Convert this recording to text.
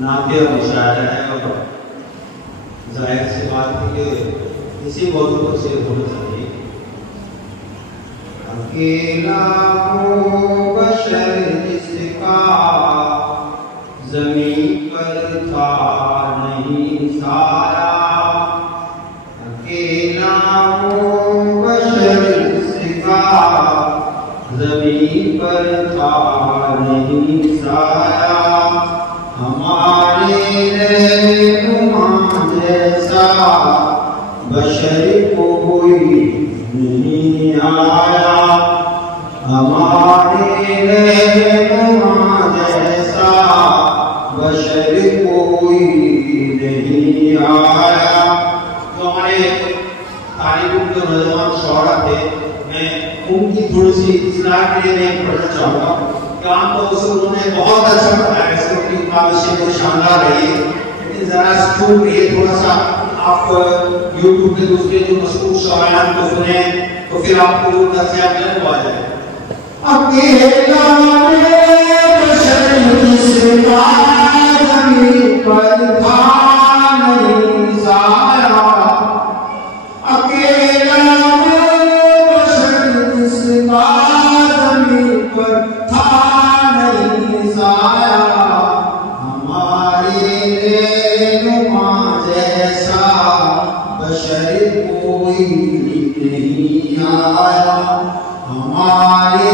नाते और मुशायरा है और जाहिर सी बात है कि इसी मौजूद पर से होना चाहिए। अकेला हो बशर जिसका ज़मीन पर था नहीं सारा, अकेला हो बशर जिसका ज़मीन पर था नहीं सारा, हमारे रहनुमा जैसा बशर कोई नहीं आया, हमारे रहनुमा जैसा बशर कोई नहीं आया। तो हमारे तालिबुल के नौजवान शौहरा थे, मैं उनकी थोड़ी सी इस्लाह के लिए मैं पढ़ना चाहूँगा। काम तो उसे उन्होंने बहुत अच्छा बताया, वैसे उनकी विषय बहुत शानदार रही है, लेकिन जरा चूक ये थोड़ा सा आप यूट्यूब पे दूसरे जो मशहूर शायरान को सुने तो फिर आपको वो नसीहत नहीं आ जाए। अकेला बशर जिसका ज़मीन पर था नहीं सारा, अकेला बशर जिसका ज़मीन पर था नहीं सारा, हमारे रहनुमा जैसा बशर कोई नहीं आया, हमारे